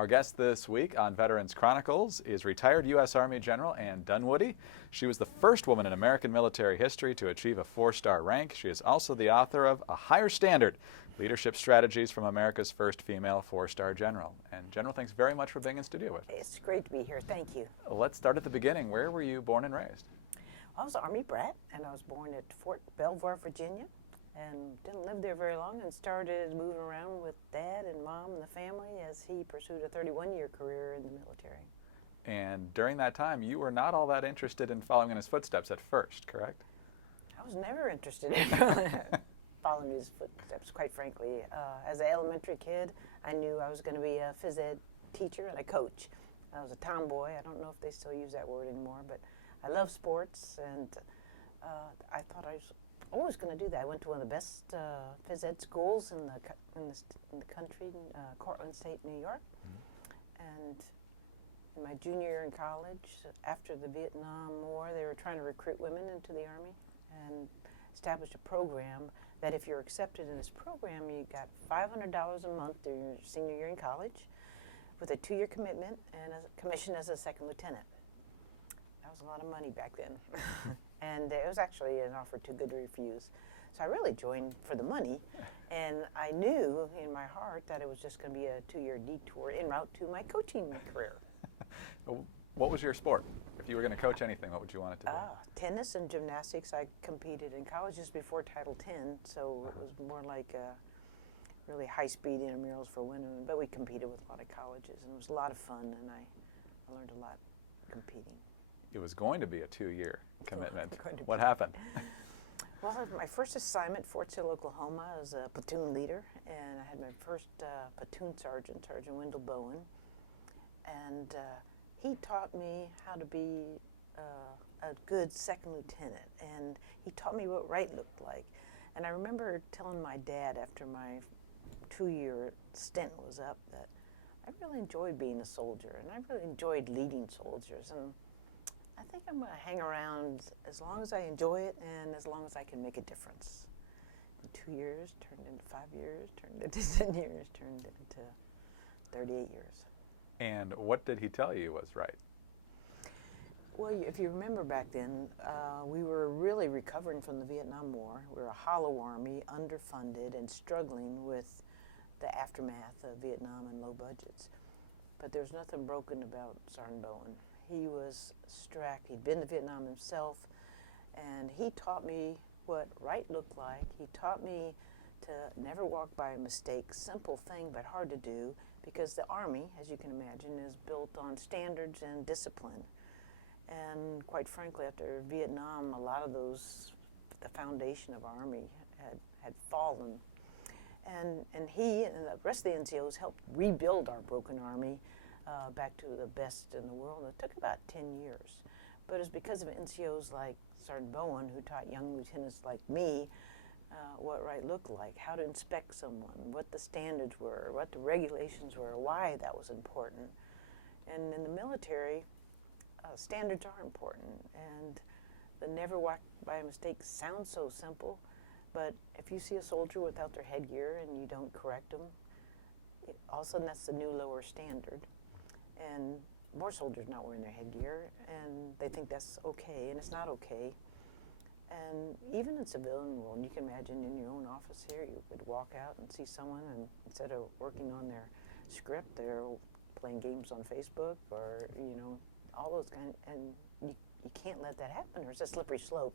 Our guest this week on Veterans Chronicles is retired U.S. Army General Ann Dunwoody. She was the first woman in American military history to achieve a 4-star rank. She is also the author of A Higher Standard, Leadership Strategies from America's First Female 4-Star General. And General, thanks very much for being in studio with us. It's great to be here. Thank you. Let's start at the beginning. Where were you born and raised? I was an Army brat, and I was born at Fort Belvoir, Virginia, and didn't live there very long and started moving around with Dad and Mom and the family as he pursued a 31-year career in the military. And during that time, you were not all that interested in following in his footsteps at first, correct? I was never interested in following his footsteps, quite frankly. As an elementary kid, I knew I was going to be a phys ed teacher and a coach. I was a tomboy. I don't know if they still use that word anymore, but I love sports, and I thought I was always going to do that. I went to one of the best phys ed schools in the country, Cortland State, New York. And in my junior year in college, after the Vietnam War, they were trying to recruit women into the Army and established a program that if you're accepted in this program, you got $500 a month during your senior year in college with a 2-year commitment and a commission as a second lieutenant. That was a lot of money back then. And it was actually an offer too good to refuse. So I really joined for the money, and I knew in my heart that it was just going to be a 2-year detour en route to my coaching career. What was your sport? If you were going to coach anything, what would you want it to be? Tennis and gymnastics. I competed in college just before Title X, so it was more like really high-speed intramurals for women, but we competed with a lot of colleges, and it was a lot of fun, and I learned a lot competing. It was going to be a 2-year commitment. What happened? Well, my first assignment, Fort Sill, Oklahoma, as a platoon leader, and I had my first platoon sergeant, Sergeant Wendell Bowen, and he taught me how to be a good second lieutenant, and he taught me what right looked like. And I remember telling my dad after my 2-year stint was up that I really enjoyed being a soldier, and I really enjoyed leading soldiers, and I think I'm going to hang around as long as I enjoy it and as long as I can make a difference. And 2 years turned into 5 years, turned into 10 years, turned into 38 years. And what did he tell you was right? Well, if you remember back then, we were really recovering from the Vietnam War. We were a hollow army, underfunded, and struggling with the aftermath of Vietnam and low budgets. But there's nothing broken about Sergeant Bowen. He was strapped. He'd been to Vietnam himself, and he taught me what right looked like. He taught me to never walk by a mistake. Simple thing, but hard to do, because the Army, as you can imagine, is built on standards and discipline. And quite frankly, after Vietnam, a lot of the foundation of our Army had fallen. And he and the rest of the NCOs helped rebuild our broken Army back to the best in the world. It took about 10 years. But it's because of NCOs like Sergeant Bowen, who taught young lieutenants like me what right looked like, how to inspect someone, what the standards were, what the regulations were, why that was important. And in the military, standards are important. And the never walk by a mistake sounds so simple, but if you see a soldier without their headgear and you don't correct them, all of a sudden that's the new lower standard. And more soldiers not wearing their headgear, and they think that's okay, and it's not okay. And even in civilian world, you can imagine in your own office here, you would walk out and see someone, and instead of working on their script, they're playing games on Facebook or, all those kind, and you can't let that happen, or it's a slippery slope.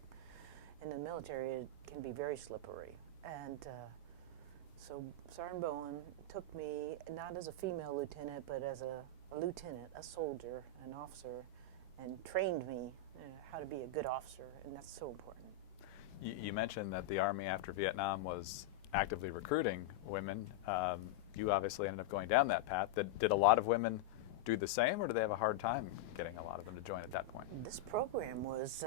In the military, it can be very slippery. And so Sergeant Bowen took me, not as a female lieutenant, but as a lieutenant, a soldier, an officer, and trained me how to be a good officer, and that's so important. You mentioned that the Army after Vietnam was actively recruiting women. You obviously ended up going down that path. Did a lot of women do the same, or do they have a hard time getting a lot of them to join at that point? This program was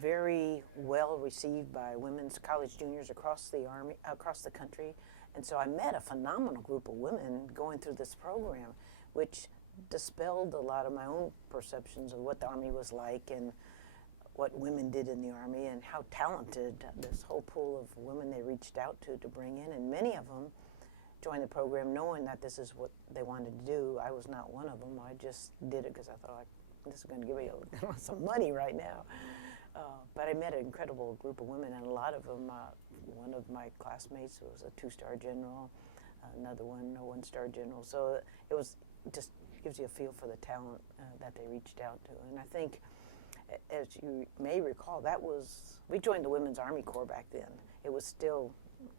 very well received by women's college juniors across the Army, across the country. And so I met a phenomenal group of women going through this program, which dispelled a lot of my own perceptions of what the Army was like and what women did in the Army and how talented this whole pool of women they reached out to bring in. And many of them joined the program knowing that this is what they wanted to do. I was not one of them. I just did it because I thought, this is going to give me some money right now. But I met an incredible group of women, and a lot of them, one of my classmates was a 2-star general, another one a 1-star general. So it was just gives you a feel for the talent that they reached out to. And I think, as you may recall, we joined the Women's Army Corps back then. It was still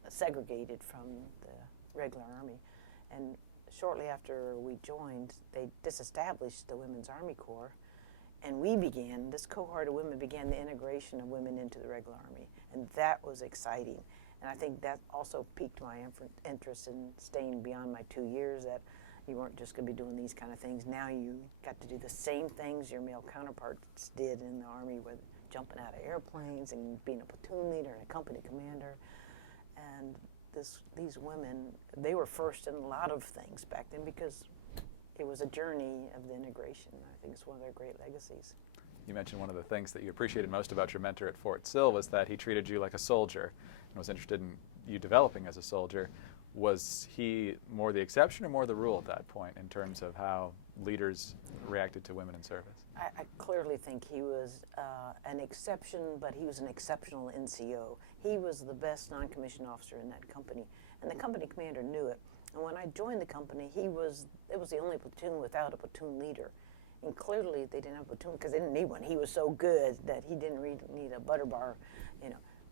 segregated from the regular Army. And shortly after we joined, they disestablished the Women's Army Corps. And this cohort of women began the integration of women into the regular Army. And that was exciting. And I think that also piqued my interest in staying beyond my 2 years, that you weren't just going to be doing these kind of things. Now you got to do the same things your male counterparts did in the Army, with jumping out of airplanes and being a platoon leader and a company commander. And these women, they were first in a lot of things back then because it was a journey of the integration. I think it's one of their great legacies. You mentioned one of the things that you appreciated most about your mentor at Fort Sill was that he treated you like a soldier and was interested in you developing as a soldier. Was he more the exception or more the rule at that point in terms of how leaders reacted to women in service? I clearly think he was an exception, but he was an exceptional NCO. He was the best non-commissioned officer in that company, and the company commander knew it. And when I joined the company, it was the only platoon without a platoon leader. And clearly they didn't have a platoon because they didn't need one. He was so good that he didn't need a butter bar,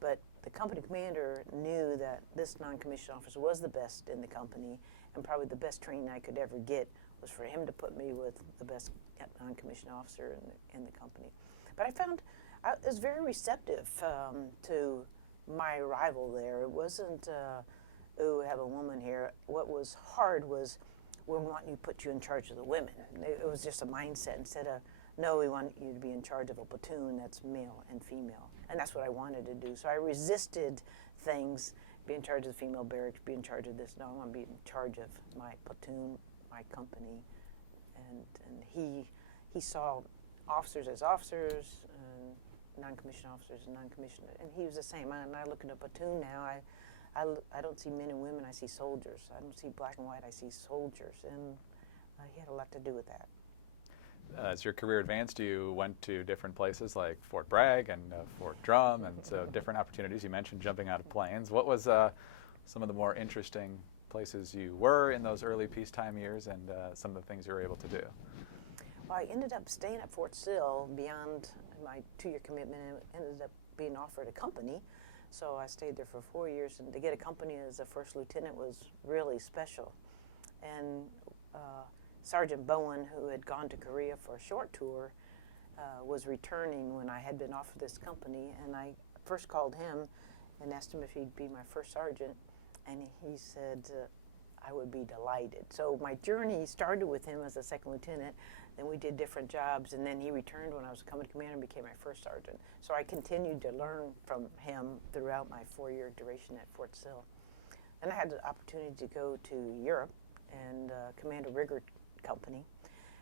But the company commander knew that this non-commissioned officer was the best in the company, and probably the best training I could ever get was for him to put me with the best non-commissioned officer in the company. But I found I was very receptive to my arrival there. It wasn't, we have a woman here. What was hard was, we want you to put you in charge of the women. It was just a mindset instead of, no, we want you to be in charge of a platoon that's male and female. And that's what I wanted to do. So I resisted things, be in charge of the female barracks, be in charge of this. No, I want to be in charge of my platoon, my company. And he saw officers as officers, and non-commissioned officers as non-commissioned. And he was the same. And I look at a platoon now, I don't see men and women, I see soldiers. I don't see black and white, I see soldiers. And he had a lot to do with that. As your career advanced, you went to different places like Fort Bragg and Fort Drum, and so different opportunities. You mentioned jumping out of planes. What was some of the more interesting places you were in those early peacetime years, and some of the things you were able to do? Well, I ended up staying at Fort Sill beyond my 2-year commitment, and ended up being offered a company. So I stayed there for 4 years, and to get a company as a first lieutenant was really special. And Sergeant Bowen, who had gone to Korea for a short tour, was returning when I had been offered this company, and I first called him and asked him if he'd be my first sergeant, and he said I would be delighted. So my journey started with him as a second lieutenant, then we did different jobs, and then he returned when I was a company commander and became my first sergeant. So I continued to learn from him throughout my 4-year duration at Fort Sill. And I had the opportunity to go to Europe and command a rigger company,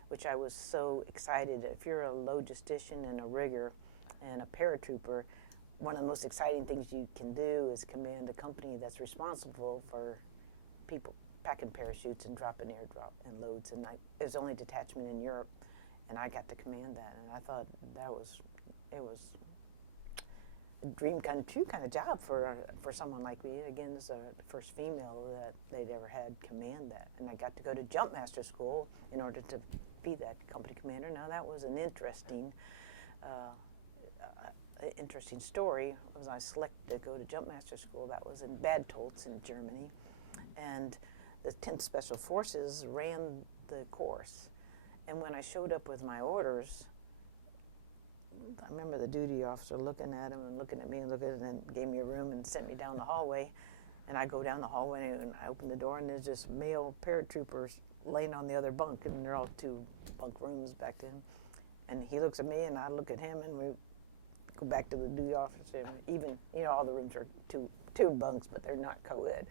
which I was so excited. If you're a logistician and a rigger and a paratrooper, one of the most exciting things you can do is command a company that's responsible for people packing parachutes and dropping airdrop and loads. And it was only a detachment in Europe, and I got to command that. And I thought it was a dream come true kind of job for someone like me. Again, this is the first female that they'd ever had command that. And I got to go to jump master school in order to be that company commander. Now that was an interesting story. Was I selected to go to jump master school. That was in Bad Tolz in Germany, and the 10th Special Forces ran the course. And when I showed up with my orders, I remember the duty officer looking at him and looking at me and then gave me a room and sent me down the hallway. And I go down the hallway and I open the door, and there's just male paratroopers laying on the other bunk, and they're all 2 bunk rooms back then. And he looks at me and I look at him, and we go back to the duty officer. And even, all the rooms are two bunks, but they're not co-ed.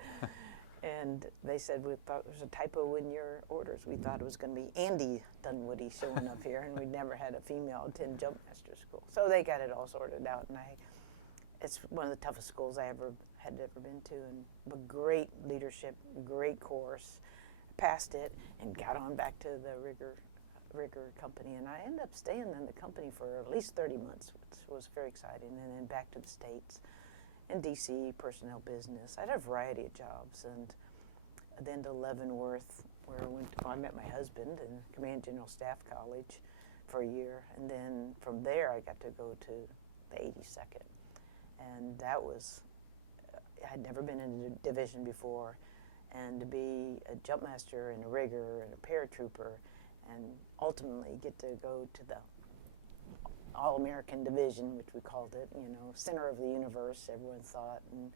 And they said, we thought there was a typo in your orders. We thought it was going to be Andy Dunwoody showing up here, and we'd never had a female attend jump master school. So they got it all sorted out, and I it's one of the toughest schools I had ever been to, and but great leadership, great course. Passed it and got on back to the rigger company, and I ended up staying in the company for at least 30 months, which was very exciting. And then back to the States, in D.C., personnel business. I had a variety of jobs, and then to Leavenworth, where I met my husband in Command General Staff College for a year, and then from there I got to go to the 82nd, and that was, I had never been in a division before, and to be a jump master and a rigger and a paratrooper, and ultimately get to go to the All-American Division, which we called it, center of the universe, everyone thought, and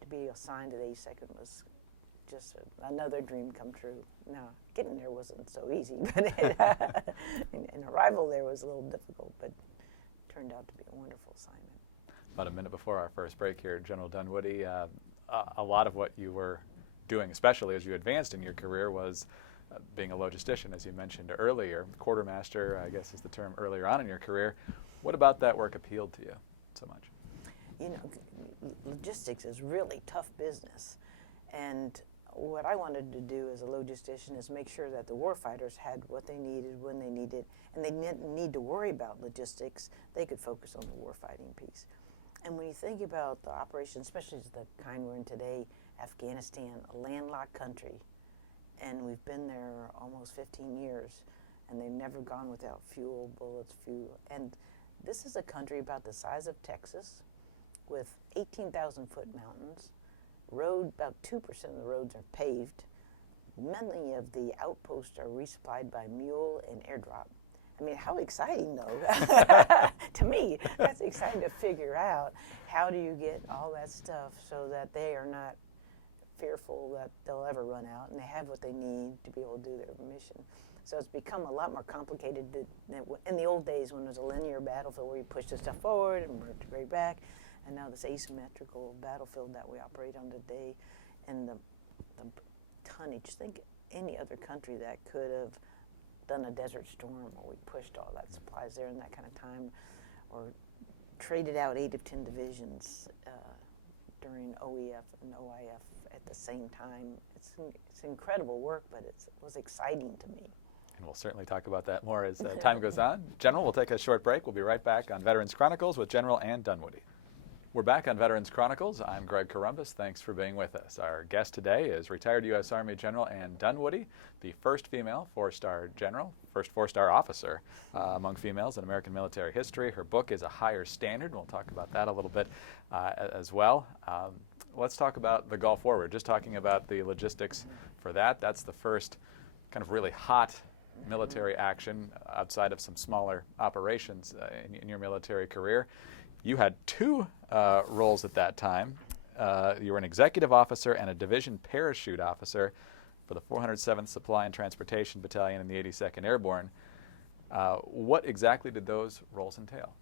to be assigned to the 82nd was just another dream come true. Now, getting there wasn't so easy, but and arrival there was a little difficult, but it turned out to be a wonderful assignment. About a minute before our first break here, General Dunwoody, a lot of what you were doing, especially as you advanced in your career, was being a logistician, as you mentioned earlier. Quartermaster, I guess, is the term earlier on in your career. What about that work appealed to you so much? Logistics is really tough business, and what I wanted to do as a logistician is make sure that the warfighters had what they needed when they needed, and they didn't need to worry about logistics. They could focus on the warfighting piece. And when you think about the operation, especially the kind we're in today, Afghanistan, a landlocked country, and we've been there almost 15 years, and they've never gone without fuel, bullets, fuel. And this is a country about the size of Texas, with 18,000-foot mountains. About 2% of the roads are paved. Many of the outposts are resupplied by mule and airdrop. I mean, how exciting, though. To me, that's exciting to figure out how do you get all that stuff so that they are not fearful that they'll ever run out, and they have what they need to be able to do their mission. So it's become a lot more complicated than in the old days when it was a linear battlefield where you push the stuff forward and worked right back, and now this asymmetrical battlefield that we operate on today, and the tonnage. Think any other country that could have done a Desert Storm where we pushed all that supplies there in that kind of time, or traded out 8 of 10 divisions during OEF and OIF at the same time. It's incredible work, but it was exciting to me. And we'll certainly talk about that more as time goes on. General, we'll take a short break. We'll be right back on Veterans Chronicles with General Ann Dunwoody. We're back on Veterans Chronicles. I'm Greg Columbus. Thanks for being with us. Our guest today is retired U.S. Army General Ann Dunwoody, the first female 4-star general, first 4-star officer among females in American military history. Her book is A Higher Standard. We'll talk about that a little bit as well. Let's talk about the Gulf War. We're just talking about the logistics for that. That's the first kind of really hot military action outside of some smaller operations in your military career. You had 2 roles at that time. You were an executive officer and a division parachute officer for the 407th Supply and Transportation Battalion in the 82nd Airborne. What exactly did those roles entail?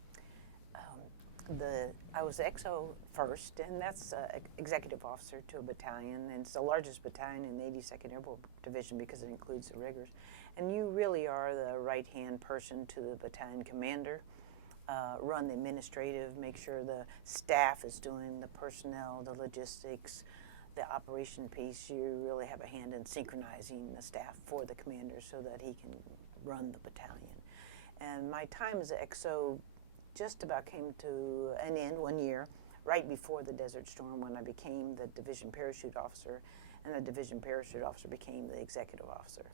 I was XO first, and that's executive officer to a battalion, and it's the largest battalion in the 82nd Airborne Division because it includes the riggers. And you really are the right-hand person to the battalion commander. Run the administrative, make sure the staff is doing the personnel, the logistics, the operation piece. You really have a hand in synchronizing the staff for the commander so that he can run the battalion. And my time as an XO just about came to an end 1 year, right before the Desert Storm, when I became the division parachute officer, and the division parachute officer became the executive officer.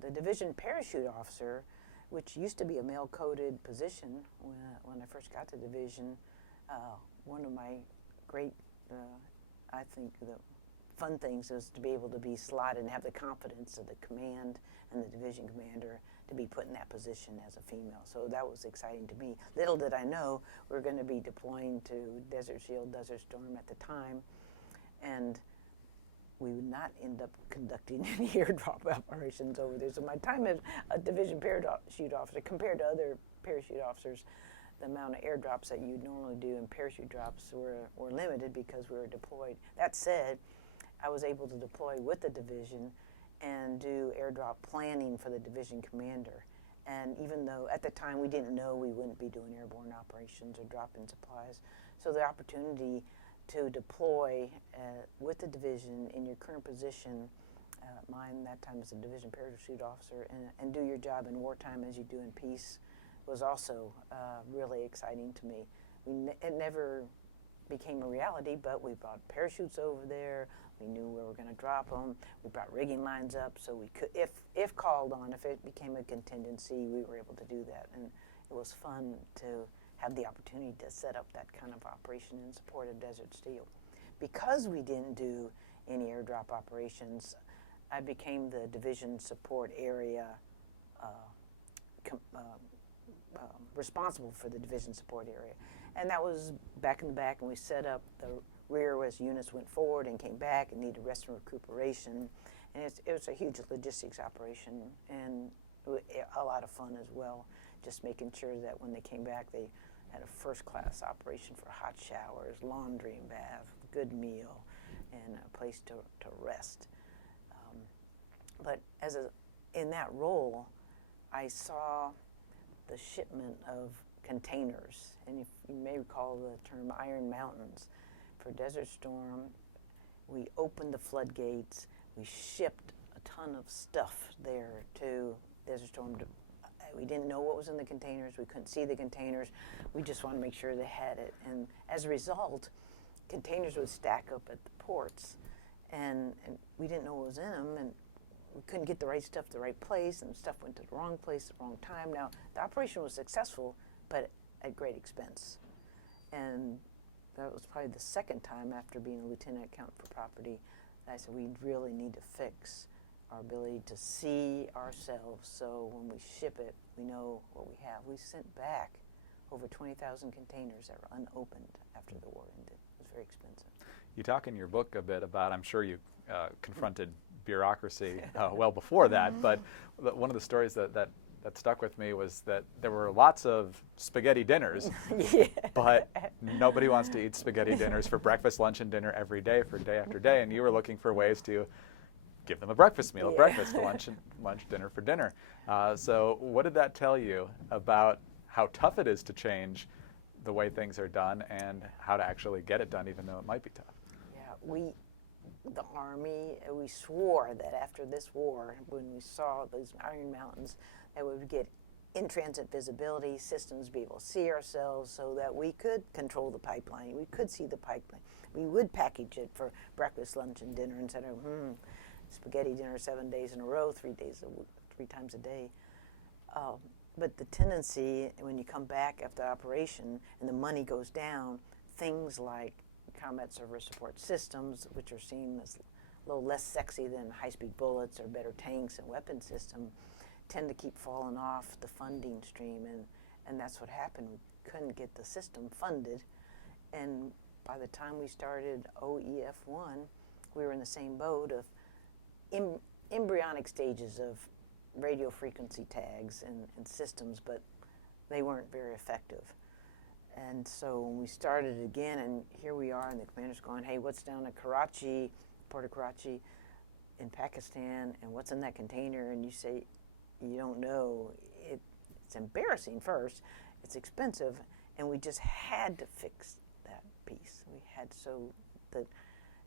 The division parachute officer, which used to be a male-coded position when I first got to the division, one of my great, I think, the fun things was to be able to be slotted and have the confidence of the command and the division commander to be put in that position as a female. So that was exciting to me. Little did I know we were going to be deploying to Desert Shield, Desert Storm at the time, and we would not end up conducting any airdrop operations over there. So my time as a division parachute officer, compared to other parachute officers, the amount of airdrops that you'd normally do and parachute drops were limited because we were deployed. That said, I was able to deploy with the division and do airdrop planning for the division commander. And even though at the time we didn't know we wouldn't be doing airborne operations or drop-in supplies, So the opportunity to deploy with the division in your current position, mine that time as a division parachute officer, and do your job in wartime as you do in peace was also really exciting to me. It never became a reality, but we brought parachutes over there. We knew where we were going to drop them. We brought rigging lines up so we could, if called on, if it became a contingency, we were able to do that. And it was fun to have the opportunity to set up that kind of operation in support of Desert Steel. Because we didn't do any airdrop operations, I became the division support area responsible for the division support area. And that was back in the back, and we set up the rear as units went forward and came back and needed rest and recuperation. And it was a huge logistics operation and a lot of fun as well, just making sure that when they came back, they had a first-class operation for hot showers, laundry and bath, good meal, and a place to rest. But in that role, I saw the shipment of containers, and if you may recall the term Iron Mountains. For Desert Storm, we opened the floodgates, we shipped a ton of stuff there to Desert Storm. We didn't know what was in the containers, we couldn't see the containers, we just wanted to make sure they had it. And as a result, containers would stack up at the ports, and we didn't know what was in them, and we couldn't get the right stuff to the right place, and stuff went to the wrong place at the wrong time. Now, the operation was successful, but at great expense. And that was probably the second time after being a lieutenant accountant for property that I said we really need to fix our ability to see ourselves so when we ship it, we know what we have. We sent back over 20,000 containers that were unopened after the war ended. It was very expensive. You talk in your book a bit about, I'm sure you confronted bureaucracy well before that, but one of the stories that stuck with me was that there were lots of spaghetti dinners, Yeah. but nobody wants to eat spaghetti dinners for breakfast, lunch, and dinner every day for day after day, and you were looking for ways to give them a breakfast meal, Yeah. breakfast, lunch, dinner for dinner. So what did that tell you about how tough it is to change the way things are done and how to actually get it done, even though it might be tough? Yeah, the Army, we swore that after this war, when we saw those Iron Mountains, that we would get in-transit visibility, systems be able to see ourselves so that we could control the pipeline, we could see the pipeline. We would package it for breakfast, lunch, and dinner instead of spaghetti dinner 7 days in a row, 3 times a day. But the tendency, when you come back after operation and the money goes down, things like combat service support systems, which are seen as a little less sexy than high-speed bullets or better tanks and weapon system, tend to keep falling off the funding stream, and that's what happened. We couldn't get the system funded, and by the time we started OEF1, we were in the same boat of embryonic stages of radio frequency tags and systems, but they weren't very effective. And so when we started again, and here we are, and the commander's going, hey, what's down at Karachi, Port of Karachi in Pakistan, and what's in that container? And you say, you don't know. It's embarrassing first, it's expensive, and we just had to fix that piece. We had to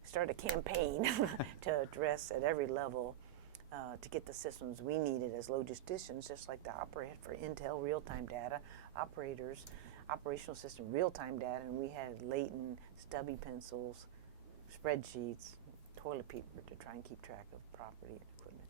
start a campaign to address at every level to get the systems we needed as logisticians, just like the operator for Intel real-time data, operational system real-time data, and we had latent stubby pencils, spreadsheets, toilet paper to try and keep track of property and equipment.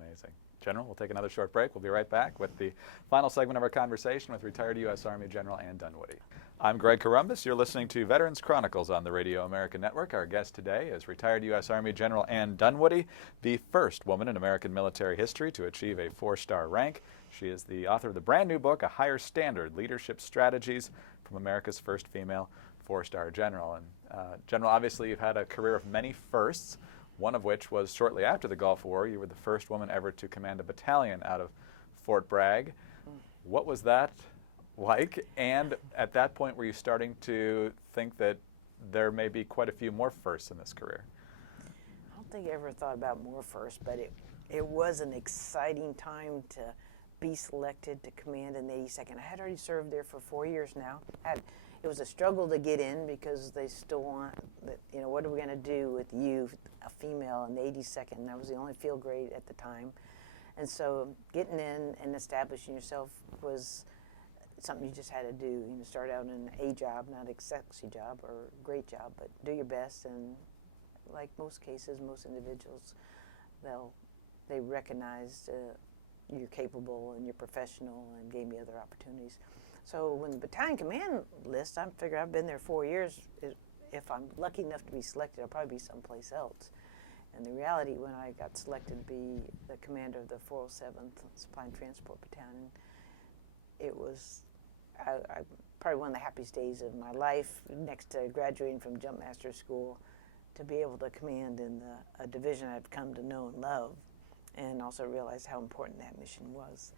Amazing. General, we'll take another short break. We'll be right back with the final segment of our conversation with retired U.S. Army General Ann Dunwoody. I'm Greg Columbus. You're listening to Veterans Chronicles on the Radio American Network. Our guest today is retired U.S. Army General Ann Dunwoody, the first woman in American military history to achieve a 4-star rank. She is the author of the brand new book, A Higher Standard, Leadership Strategies from America's First Female 4-Star General. And General, obviously you've had a career of many firsts, one of which was shortly after the Gulf War. You were the first woman ever to command a battalion out of Fort Bragg. What was that like? And at that point, were you starting to think that there may be quite a few more firsts in this career? I don't think I ever thought about more firsts, but it was an exciting time to be selected to command in the 82nd. I had already served there for 4 years now. it was a struggle to get in because they still want that, what are we going to do with you, a female, in the 82nd? That was the only field grade at the time. And so getting in and establishing yourself was something you just had to do. Start out in a job, not a sexy job or a great job, but do your best. And like most cases, most individuals, they recognized you're capable and you're professional and gave me other opportunities. So when the battalion command list, I figure I've been there 4 years. If I'm lucky enough to be selected, I'll probably be someplace else. And the reality, when I got selected to be the commander of the 407th Supply and Transport Battalion, it was probably one of the happiest days of my life, next to graduating from Jump Master School, to be able to command in a division I've come to know and love, and also realize how important that mission was.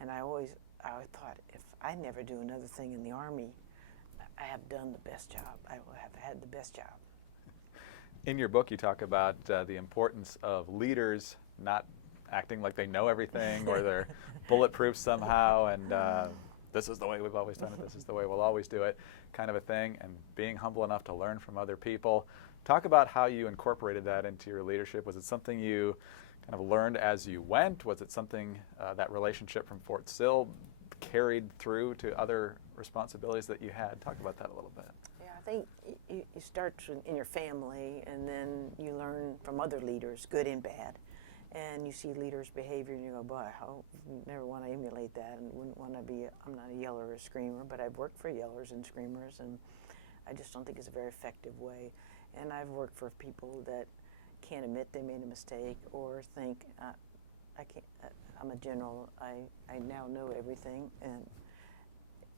And I always thought, if I never do another thing in the Army, I have done the best job. I will have had the best job. In your book, you talk about the importance of leaders not acting like they know everything or they're bulletproof somehow, and this is the way we've always done it, this is the way we'll always do it, kind of a thing, and being humble enough to learn from other people. Talk about how you incorporated that into your leadership. Was it something you kind of learned as you went? Was it something that relationship from Fort Sill carried through to other responsibilities that you had? Talk about that a little bit. Yeah, I think you start in your family, and then you learn from other leaders, good and bad. And you see leaders' behavior, and you go, boy, I never want to emulate that, and wouldn't want to be, I'm not a yeller or a screamer, but I've worked for yellers and screamers, and I just don't think it's a very effective way. And I've worked for people that can't admit they made a mistake or think, I'm a general, I now know everything, and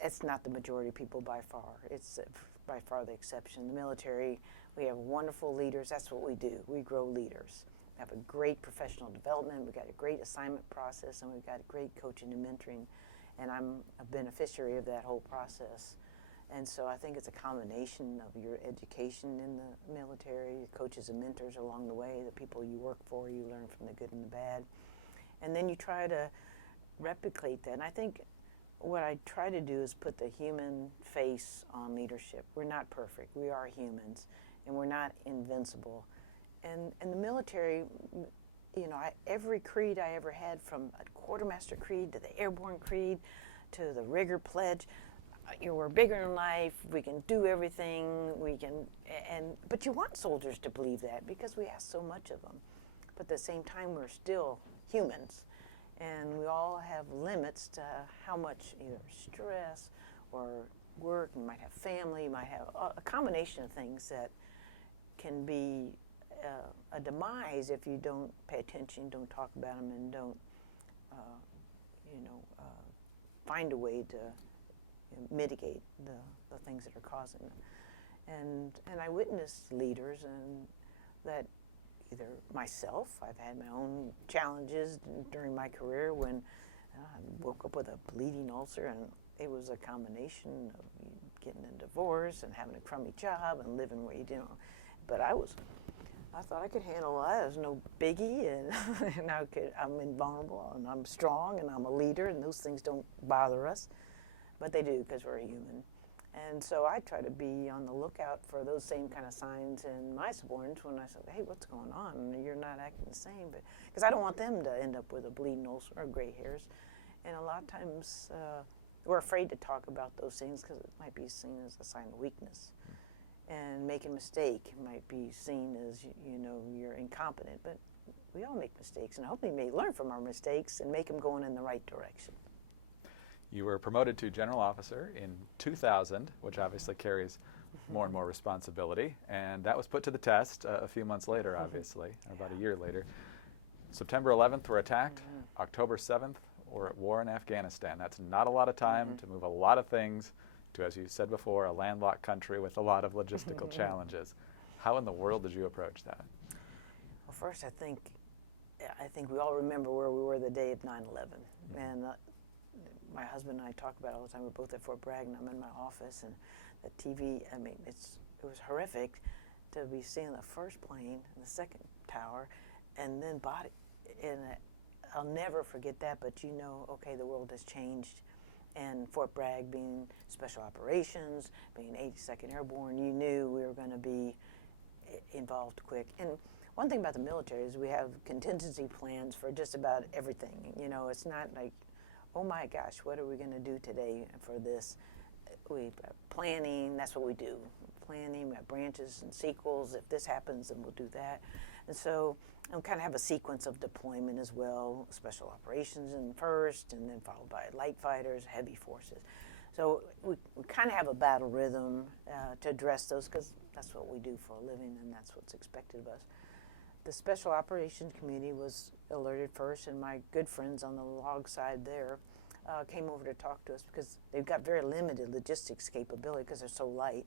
it's not the majority of people by far. It's by far the exception. The military, we have wonderful leaders. That's what we do. We grow leaders. We have a great professional development. We've got a great assignment process, and we've got great coaching and mentoring, and I'm a beneficiary of that whole process. And so I think it's a combination of your education in the military, your coaches and mentors along the way, the people you work for, you learn from the good and the bad. And then you try to replicate that. And I think what I try to do is put the human face on leadership. We're not perfect. We are humans, and we're not invincible. And the military, every creed I ever had, from a quartermaster creed to the airborne creed to the rigor pledge, we're bigger in life, we can do everything, but you want soldiers to believe that because we ask so much of them. But at the same time, we're still humans, and we all have limits to how much either stress or work, you might have family, you might have a combination of things that can be a demise if you don't pay attention, don't talk about them, and don't, find a way to mitigate the things that are causing them. And I witnessed leaders, and that either myself, I've had my own challenges during my career when I woke up with a bleeding ulcer, and it was a combination of getting a divorce and having a crummy job and living where you didn't. But I thought I could handle that. It was no biggie, and I'm invulnerable, and I'm strong, and I'm a leader, and those things don't bother us. But they do, because we're human. And so I try to be on the lookout for those same kind of signs in my subordinates when I say, hey, what's going on? And you're not acting the same. Because I don't want them to end up with a bleeding ulcer or gray hairs. And a lot of times we're afraid to talk about those things because it might be seen as a sign of weakness. And making a mistake might be seen as, you're incompetent. But we all make mistakes, and I hope we may learn from our mistakes and make them going in the right direction. You were promoted to general officer in 2000, which obviously carries more and more responsibility, and that was put to the test a few months later, obviously, about a year later. September 11th, we're attacked. October 7th, we're at war in Afghanistan. That's not a lot of time to move a lot of things to, as you said before, a landlocked country with a lot of logistical challenges. How in the world did you approach that? Well, first, I think we all remember where we were the day of 9/11, and my husband and I talk about it all the time. We're both at Fort Bragg, and I'm in my office, and the TV, it was horrific to be seeing the first plane and the second tower, and then body. And I'll never forget that, but okay, the world has changed. And Fort Bragg being Special Operations, being 82nd Airborne, you knew we were going to be involved quick. And one thing about the military is we have contingency plans for just about everything. You know, it's not like, oh my gosh, what are we going to do today for this? We planning, that's what we do. Planning, we have branches and sequels. If this happens, then we'll do that. And so we kind of have a sequence of deployment as well, special operations in first, and then followed by light fighters, heavy forces. So we kind of have a battle rhythm to address those, because that's what we do for a living and that's what's expected of us. The Special Operations Committee was alerted first, and my good friends on the log side there came over to talk to us because they've got very limited logistics capability because they're so light.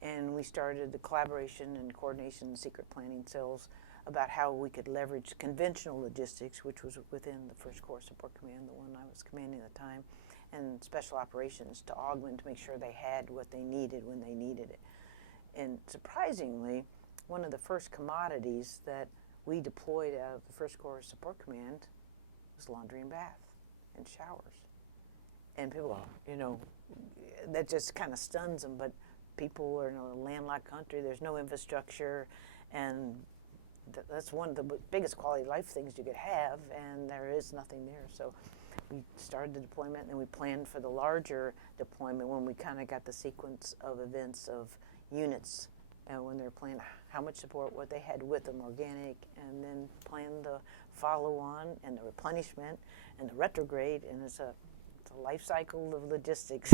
And we started the collaboration and coordination and secret planning cells about how we could leverage conventional logistics, which was within the First Corps Support Command, the one I was commanding at the time, and special operations to augment, to make sure they had what they needed when they needed it. And surprisingly, one of the first commodities that we deployed out of the First Corps Support Command was laundry and bath and showers. And people, you know, that just kind of stuns them, but people are in a landlocked country, there's no infrastructure, and that's one of the biggest quality of life things you could have, and there is nothing there. So we started the deployment, and then we planned for the larger deployment when we kind of got the sequence of events of units, and when they were planning how much support, what they had with them, organic, and then planned the follow-on and the replenishment and the retrograde, and it's a life cycle of logistics.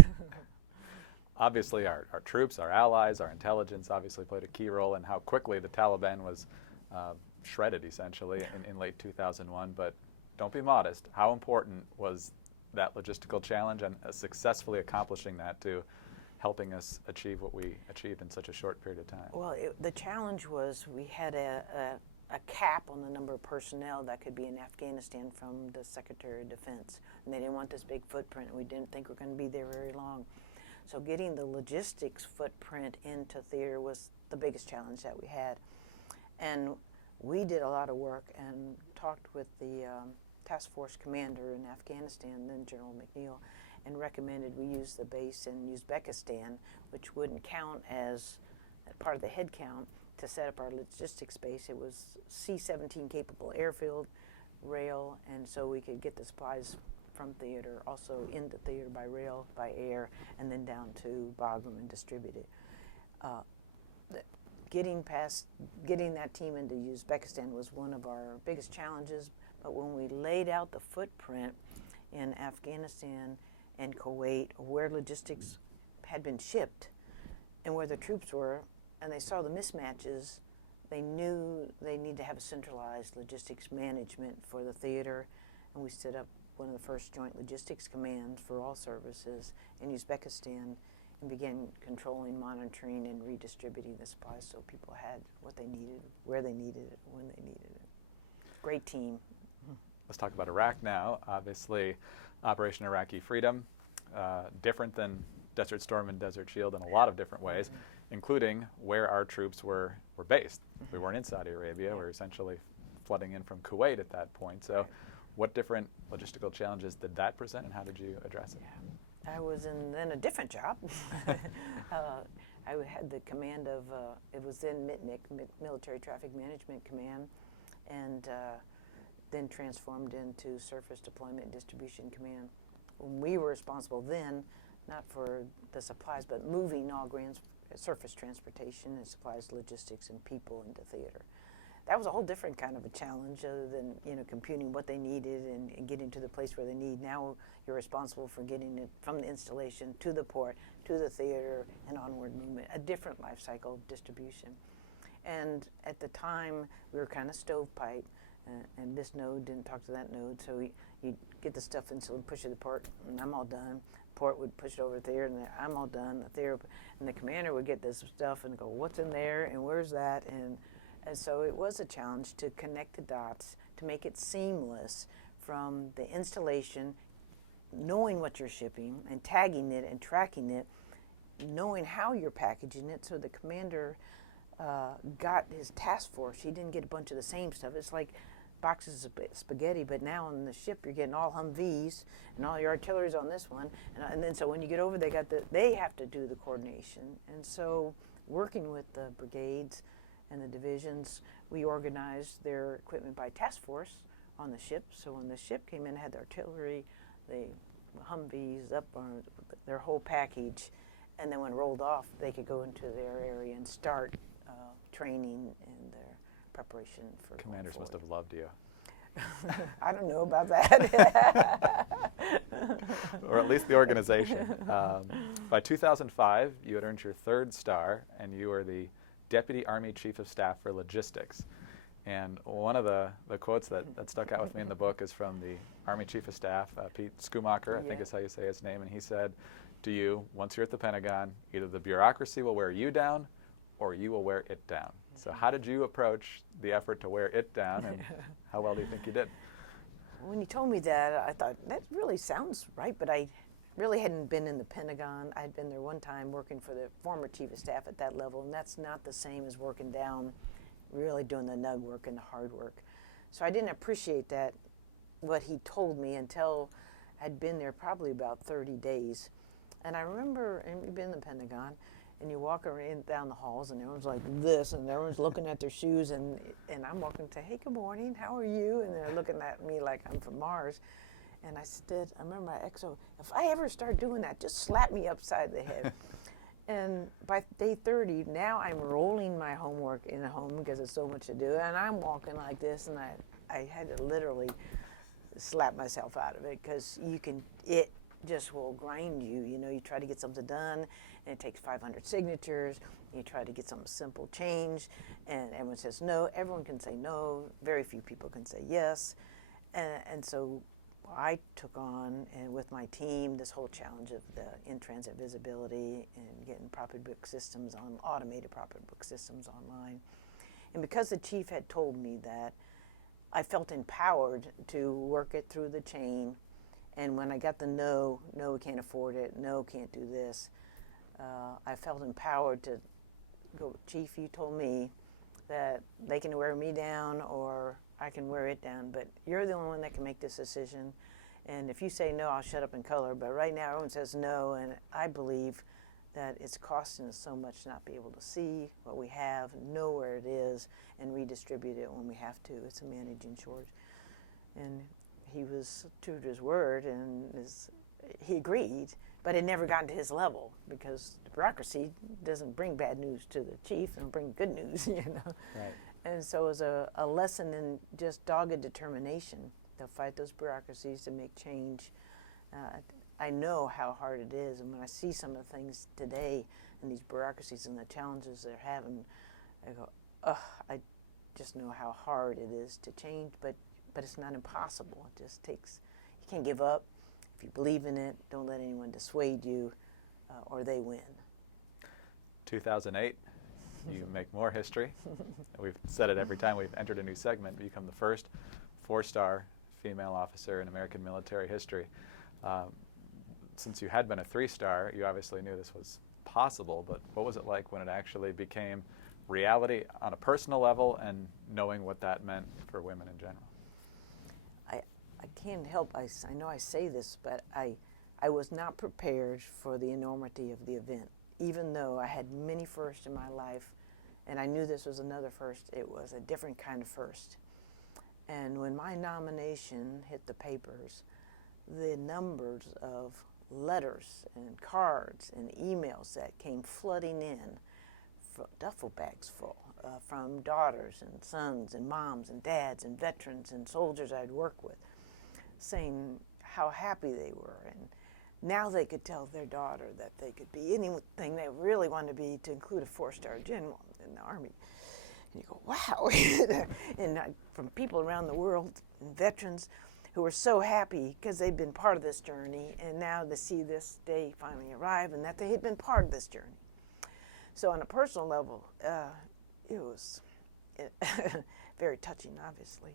Obviously, our troops, our allies, our intelligence obviously played a key role in how quickly the Taliban was shredded, essentially, in late 2001. But don't be modest. How important was that logistical challenge and successfully accomplishing that to helping us achieve what we achieved in such a short period of time? Well, the challenge was we had a cap on the number of personnel that could be in Afghanistan from the Secretary of Defense. And they didn't want this big footprint. We didn't think we were going to be there very long. So getting the logistics footprint into theater was the biggest challenge that we had. And we did a lot of work and talked with the task force commander in Afghanistan, then General McNeil, and recommended we use the base in Uzbekistan, which wouldn't count as part of the head count, to set up our logistics base. It was C-17 capable airfield, rail, and so we could get the supplies from theater, also into theater by rail, by air, and then down to Bagram and distribute it. Getting that team into Uzbekistan was one of our biggest challenges, but when we laid out the footprint in Afghanistan and Kuwait, where logistics had been shipped and where the troops were, and they saw the mismatches, they knew they needed to have a centralized logistics management for the theater, and we set up one of the first joint logistics commands for all services in Uzbekistan and began controlling, monitoring, and redistributing the supplies so people had what they needed, where they needed it, when they needed it. Great team. Let's talk about Iraq now. Obviously, Operation Iraqi Freedom, different than Desert Storm and Desert Shield in a lot of different ways, including where our troops were based. We weren't in Saudi Arabia. We were essentially flooding in from Kuwait at that point. So what different logistical challenges did that present, and how did you address it? Yeah. I was in then a different job. I had the command of, it was then MITNIC, Military Traffic Management Command, and then transformed into Surface Deployment and Distribution Command. We were responsible then, not for the supplies, but moving all surface transportation and supplies, logistics, and people into theater. That was a whole different kind of a challenge, other than computing what they needed and getting to the place where they need. Now you're responsible for getting it from the installation to the port, to the theater, and onward movement, a different life cycle of distribution. And at the time, we were kind of stovepipe, and this node didn't talk to that node, so you'd get the stuff in, so push it to the port, and I'm all done. Port would push it over there, and I'm all done. The theater, and the commander would get this stuff and go, what's in there, and where's that? And so it was a challenge to connect the dots, to make it seamless from the installation, knowing what you're shipping and tagging it and tracking it, knowing how you're packaging it, so the commander got his task force. He didn't get a bunch of the same stuff. It's like boxes of spaghetti, but now on the ship you're getting all Humvees and all your artillery's on this one, and then so when you get over, they have to do the coordination, and so working with the brigades and the divisions, we organized their equipment by task force on the ship. So when the ship came in, it had the artillery, the Humvees, up on their whole package, and then when rolled off, they could go into their area and start training and their preparation for Commanders must have loved you. I don't know about that. Or at least the organization. By 2005, you had earned your 3rd star, and you were the Deputy Army Chief of Staff for Logistics. And one of the quotes that stuck out with me in the book is from the Army Chief of Staff, Pete Schumacher, I think is how you say his name, and he said to you, once you're at the Pentagon, either the bureaucracy will wear you down or you will wear it down. So how did you approach the effort to wear it down, and how well do you think you did? When you told me that, I thought, that really sounds right, but I really hadn't been in the Pentagon. I'd been there one time working for the former Chief of Staff at that level, and that's not the same as working down, really doing the nug work and the hard work. So I didn't appreciate that, what he told me, until I'd been there probably about 30 days. And I remember, and you've been in the Pentagon, and you walk around down the halls, and everyone's like this, and everyone's looking at their shoes, and I'm walking to say, hey, good morning, how are you? And they're looking at me like I'm from Mars. And I remember my XO, if I ever start doing that, just slap me upside the head. And by day 30, now I'm rolling my homework in a home because it's so much to do, and I'm walking like this, and I had to literally slap myself out of it, because it just will grind you. You know, you try to get something done, and it takes 500 signatures. You try to get some simple change, and everyone says no. Everyone can say no. Very few people can say yes. And so I took on, and with my team, this whole challenge of the in-transit visibility and getting property book systems on, automated property book systems online. And because the chief had told me that, I felt empowered to work it through the chain. And when I got the no, we can't afford it, no, can't do this, I felt empowered to go, Chief, you told me that they can wear me down or I can wear it down, but you're the only one that can make this decision. And if you say no, I'll shut up in color. But right now, everyone says no, and I believe that it's costing us so much not be able to see what we have, know where it is, and redistribute it when we have to. It's a managing shortage. And he was true to his word, and he agreed, but it never got to his level, because the bureaucracy doesn't bring bad news to the chief, and bring good news, you know. Right. And so it was a lesson in just dogged determination to fight those bureaucracies, to make change. I know how hard it is, and when I see some of the things today and these bureaucracies and the challenges they're having, I go, I just know how hard it is to change, but it's not impossible. It just takes, you can't give up. If you believe in it, don't let anyone dissuade you, or they win. 2008, you make more history. We've said it every time we've entered a new segment. You become the first 4-star female officer in American military history. Since you had been a 3-star, you obviously knew this was possible, but what was it like when it actually became reality on a personal level, and knowing what that meant for women in general? I can't help, I know I say this, but I was not prepared for the enormity of the event. Even though I had many firsts in my life, and I knew this was another first, it was a different kind of first. And when my nomination hit the papers, the numbers of letters and cards and emails that came flooding in, duffel bags full, from daughters and sons and moms and dads and veterans and soldiers I'd worked with, saying how happy they were, and now they could tell their daughter that they could be anything they really wanted to be, to include a 4-star general in the Army. And you go, wow. And from people around the world, and veterans who were so happy because they'd been part of this journey, and now to see this day finally arrive, and that they had been part of this journey. So on a personal level, it was very touching, obviously.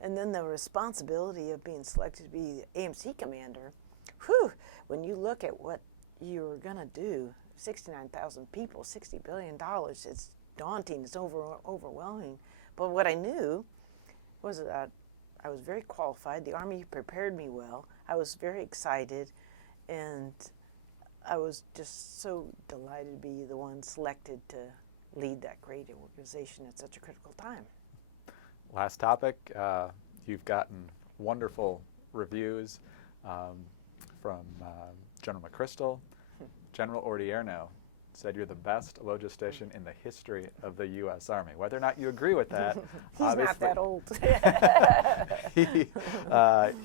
And then the responsibility of being selected to be the AMC commander, whew, when you look at what you're going to do, 69,000 people, $60 billion, it's daunting, it's overwhelming. But what I knew Was that I was very qualified. The Army prepared me well. I was very excited, and I was just so delighted to be the one selected to lead that great organization at such a critical time. Last topic, you've gotten wonderful reviews from General McChrystal. General Ordierno said you're the best logistician in the history of the U.S. Army. Whether or not you agree with that, He's not that old.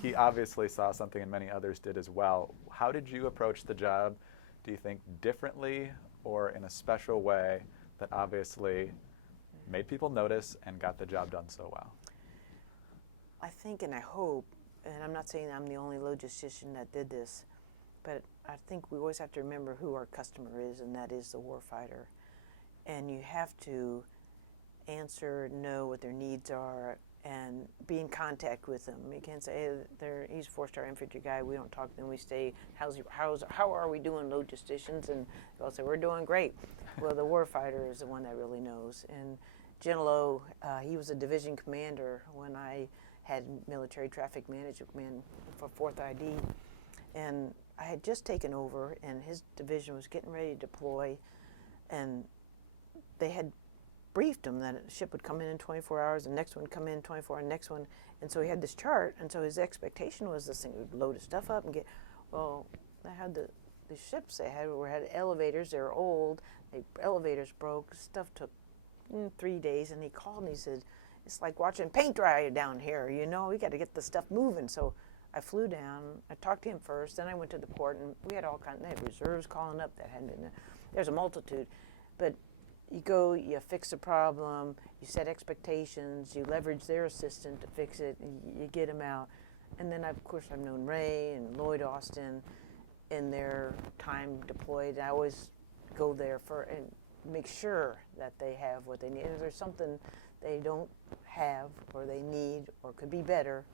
he obviously saw something and many others did as well. How did you approach the job, do you think, differently or in a special way that obviously made people notice and got the job done so well? I think and I hope, and I'm not saying I'm the only logistician that did this, but I think we always have to remember who our customer is, and that is the warfighter. And you have to answer, know what their needs are, and be in contact with them. You can't say, hey, he's a 4-star infantry guy, we don't talk to them, we stay, how are we doing, logisticians? And they'll say, we're doing great. Well, the warfighter is the one that really knows. And General O, he was a division commander when I had military traffic management command for 4th ID. And I had just taken over, and his division was getting ready to deploy, and they had briefed him that a ship would come in 24 hours, the next one come in 24 hours, the next one, and so he had this chart, and so his expectation was this thing would load his stuff up and get, well, they had the ships they had elevators, they were old, the elevators broke, stuff took 3 days, and he called and he said, it's like watching paint dry down here, you know, we got to get the stuff moving. So I flew down, I talked to him first, then I went to the port, and we had all kinds, they had reserves calling up that hadn't been there. There's a multitude, but you go, you fix the problem, you set expectations, you leverage their assistant to fix it, and you get them out. And then, of course, I've known Ray and Lloyd Austin in their time deployed. I always go there and make sure that they have what they need. And if there's something they don't have or they need or could be better,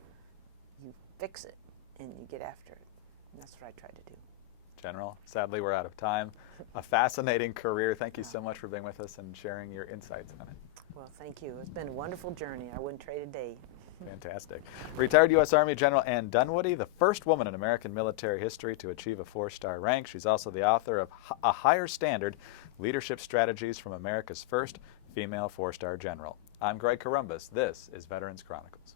you fix it and you get after it. And that's what I try to do. General, sadly we're out of time. A fascinating career. Thank you so much for being with us and sharing your insights on it. Well, thank you. It's been a wonderful journey. I wouldn't trade a day. Fantastic. Retired U.S. Army General Ann Dunwoody, the first woman in American military history to achieve a 4-star rank. She's also the author of A Higher Standard, Leadership Strategies from America's First Female 4-Star General. I'm Greg Corumbus. This is Veterans Chronicles.